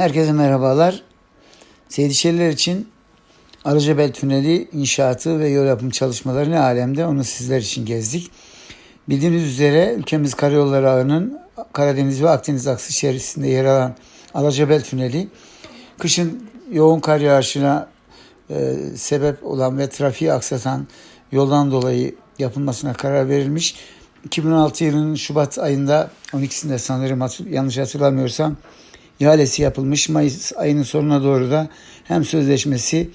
Herkese merhabalar. Seydişehirler için Arıcabel Tüneli inşaatı ve yol yapım çalışmaları ne alemde onu sizler için gezdik. Bildiğiniz üzere ülkemiz karayolları ağının Karadeniz ve Akdeniz aksı içerisinde yer alan Alacabel Tüneli kışın yoğun kar yağışına e, sebep olan ve trafiği aksatan yoldan dolayı yapılmasına karar verilmiş. 2016 yılının Şubat ayında 12'sinde sanırım yanlış hatırlamıyorsam ihalesi yapılmış. Mayıs ayının sonuna doğru da hem sözleşmesi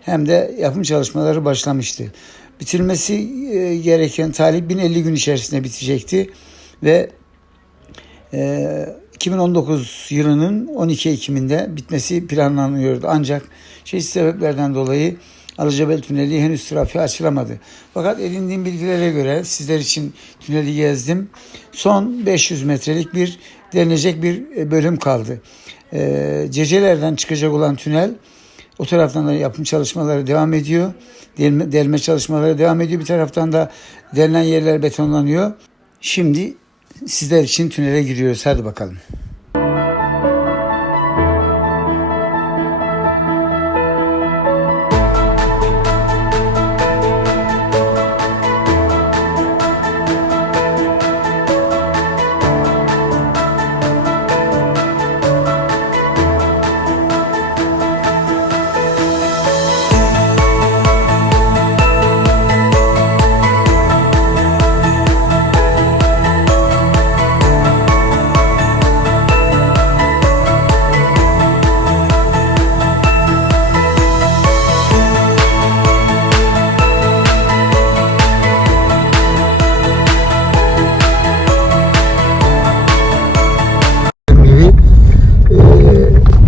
hem de yapım çalışmaları başlamıştı. Bitirilmesi e, gereken tarih 1050 gün içerisinde bitecekti ve e, 2019 yılının 12 Ekim'inde bitmesi planlanıyordu. Ancak çeşitli sebeplerden dolayı Alıcabel Tüneli henüz trafiğe açılamadı. Fakat edindiğim bilgilere göre sizler için tüneli gezdim. Son 500 metrelik bir denilecek bir e, bölüm kaldı. E, Cecelerden çıkacak olan tünel o taraftan da yapım çalışmaları devam ediyor. Delme, delme çalışmaları devam ediyor. Bir taraftan da delinen yerler betonlanıyor. Şimdi sizler için tünele giriyoruz. Hadi bakalım.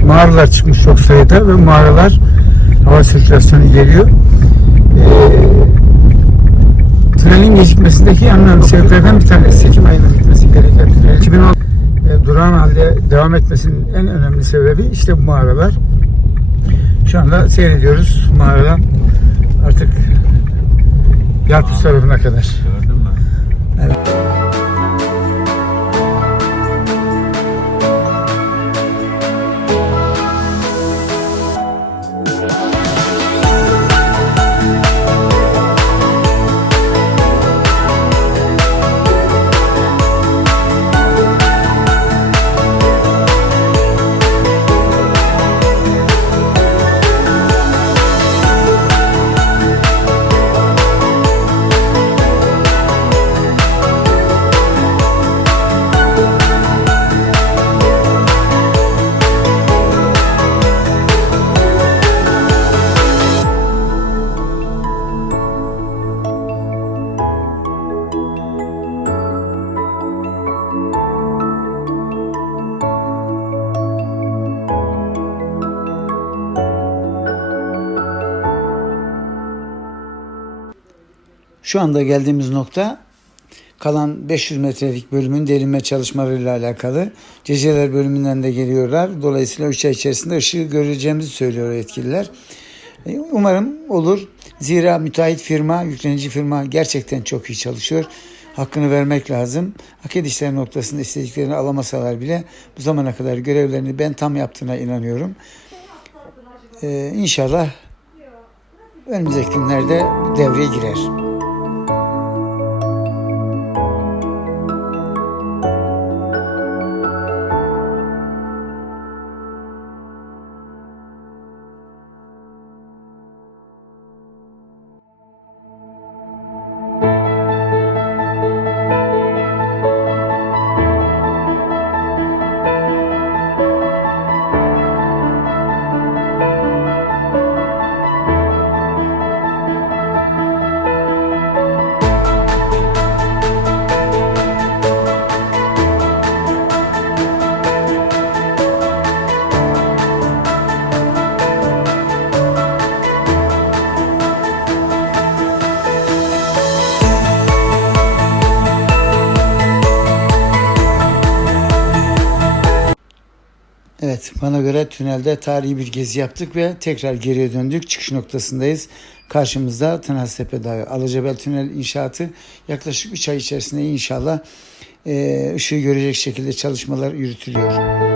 Mağaralar çıkmış çok sayıda ve mağaralar hava sirkülasyonu geliyor. E, tünelin gecikmesindeki en önemli sebeplerden bir tanesi. Ekim ayında bitmesi gereken tünel. 2010 e, durağan halde devam etmesinin en önemli sebebi işte bu mağaralar. Şu anda seyrediyoruz mağaradan artık Yarpuz tarafına kadar. Şu anda geldiğimiz nokta kalan 500 metrelik bölümün derinme çalışmalarıyla alakalı. Ceceler bölümünden de geliyorlar. Dolayısıyla 3 ay içerisinde ışığı göreceğimizi söylüyor yetkililer. E, Umarım olur. Zira müteahhit firma, yüklenici firma gerçekten çok iyi çalışıyor. Hakkını vermek lazım. Hak edişler noktasında istediklerini alamasalar bile bu zamana kadar görevlerini ben tam yaptığına inanıyorum. Ee, inşallah önümüzdeki günlerde devreye girer. Bana göre tünelde tarihi bir gezi yaptık ve tekrar geriye döndük. Çıkış noktasındayız. Karşımızda Tınaztepe Dağı. Alacabel Tünel inşaatı yaklaşık 3 ay içerisinde inşallah e, ışığı görecek şekilde çalışmalar yürütülüyor.